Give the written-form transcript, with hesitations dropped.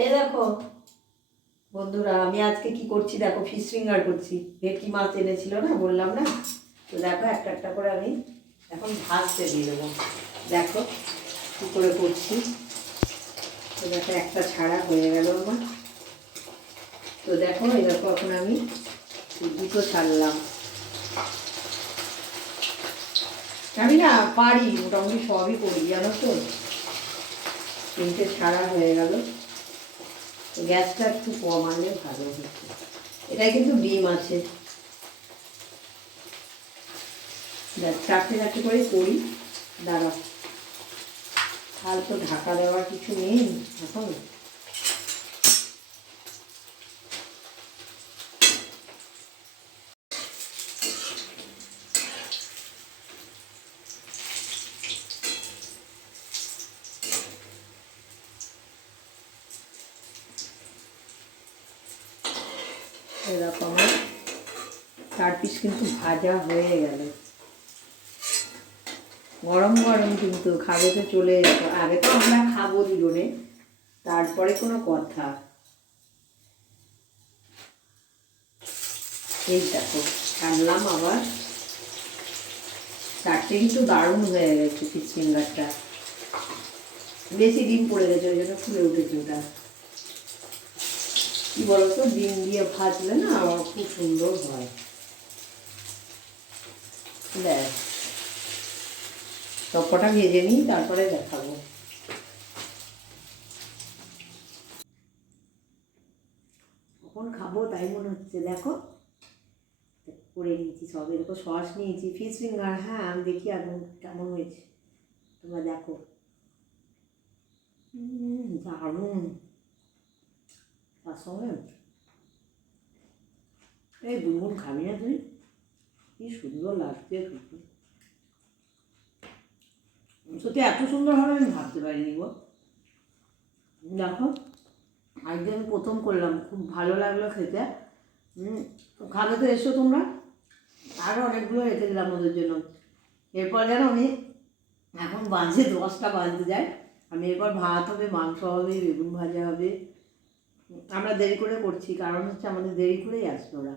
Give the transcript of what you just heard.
এই দেখো বন্ধুরা, আমি আজকে কি করছি দেখো, ফিশ ফিঙ্গার করছি। ভেটকি মাছ এনেছিল না, বললাম না? তো দেখো একটা একটা করে আমি এখন ভাজতে দিয়ে দেবো। দেখো কী করে করছি। তো দেখো একটা ছাড়া হয়ে গেল আমার। তো দেখো এই দেখো এখন আমি দুটো ছাড়লাম। আমি না পারি, মোটামুটি সবই করি জানো তো। তিনটে ছাড়া হয়ে গেল। গ্যাসটা একটু কমালে ভালো হচ্ছে। এটা কিন্তু ডিম আছে, চারটে চারটে করে করি। দাঁড়াও, আর তো ঢাকা দেওয়ার কিছু নেই এখন। এরকম আমার 4 পিস কিন্তু ভাজা হয়ে গেল। গরম গরম কিন্তু খাবে তো চলে যেত। আগে তো আমরা খাবো দুজনে, তারপরে কোনো কথা। এই দেখো ছাড়লাম আবার। চারটে কিন্তু দারুণ হয়ে গেছে ফিশ ফিঙ্গারটা। বেশি ডিম পড়ে গেছে, ওই জন্য ফুলে উঠেছে ওটা। কি বলতো, ডিম দিয়ে ভাজলে না খুব সুন্দর হয়। দেখ সবকটা ভেজে নিই, তারপরে দেখাবো। কখন খাবো তাই মনে হচ্ছে। দেখো করে নিয়েছি সব, এরকম সস নিয়েছি। ফিশ ফিঙ্গার, হ্যাঁ আমি দেখি এখন কেমন হয়েছে, তোমরা দেখো। দারুণ। তার সঙ্গে এই দুগুণ খাবি না তুই? কি সুন্দর লাগছে সত্যি। সত্যি এত সুন্দর হবে আমি ভাবতে পারিনি গো। দেখো আজকে আমি প্রথম করলাম, খুব ভালো লাগলো খেতে। খাবে তো এসো তোমরা। আরও অনেকগুলো রেখে দিলাম ওদের জন্য। এরপর যেন আমি, এখন বাজে 10টা বাজতে যায়, আমি এরপর ভাত হবে, মাংস হবে, বেগুন ভাজা হবে। আমরা দেরি করে করছি, কারণ হচ্ছে আমাদের দেরি করেই আসবে ওরা।